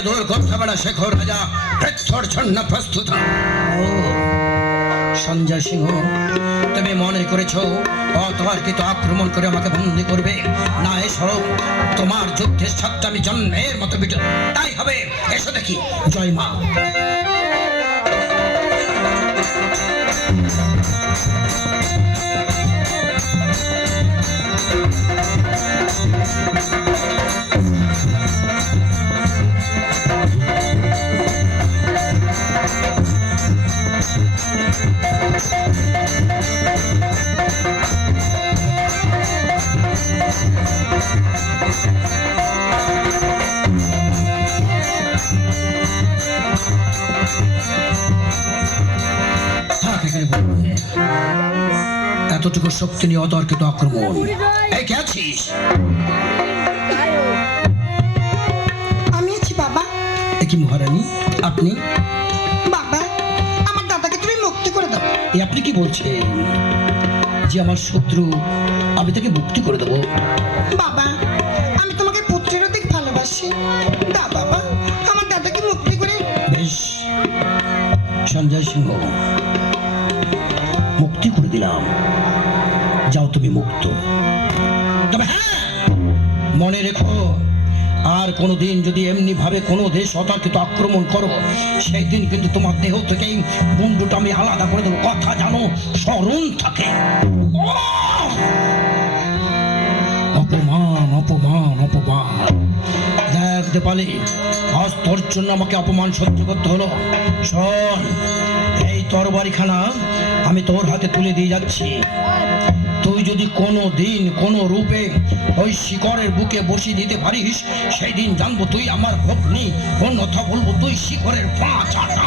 তোকে দূর করতে হবে না শেখর রাজা, মৃত্যুর জন্য প্রস্তুত হ। সঞ্জয় সিংহ, তুমি মনে করেছো অতর্কিত আক্রমণ করে আমাকে বন্দী করবে? না, এসো, তোমার যুদ্ধের সাথে আমি জন্মের মতো তাই হবে। এসো দেখি। জয় মা। এতটুকু শক্তি নিয়ে অতর্কিত আক্রমণ, এই কে আছিস? আমি আছি বাবা। কি মহারানী আপনি? বাবা, আমার দাদাকে তুমি মুক্তি করে দাও। আপনি কি বলছেন যে আমার শত্রু, আমি তাকে মুক্তি করে দেবো? বাবা, আমি তোমাকে পুত্রের অধিক ভালোবাসি। দা বাবা, আমার দাদাকে মুক্তি করে। বেশ, সঞ্জয় সিংহ, মুক্তি করে দিলাম। যাও, তুমি মুক্ত। তবে হ্যাঁ, মনে রেখো, আর কোনোদিন যদি এমনি ভাবে কোনো দেশ অতর্কিত আক্রমণ করো, সেই দিন কিন্তু তোমার দেহ থেকেই মুন্ডুটা আমি আলাদা করে দেবো। কথা জানো, স্মরণ থাকে। অপমান, অপমান, অপমান। দেখতে পালি আজ তোর জন্য আমাকে অপমান সহ্য করতে হলো। শোন, এই তরবারিখানা আমি তোর হাতে তুলে দিয়ে যাচ্ছি। তুই যদি কোনো দিন কোনো রূপে ওই শিকড়ের বুকে বসিয়ে দিতে পারিস, সেই দিন জানবো তুই আমার ভগ্নী, অন্যথা বলবো তুই শিকড়ের 5 আটা।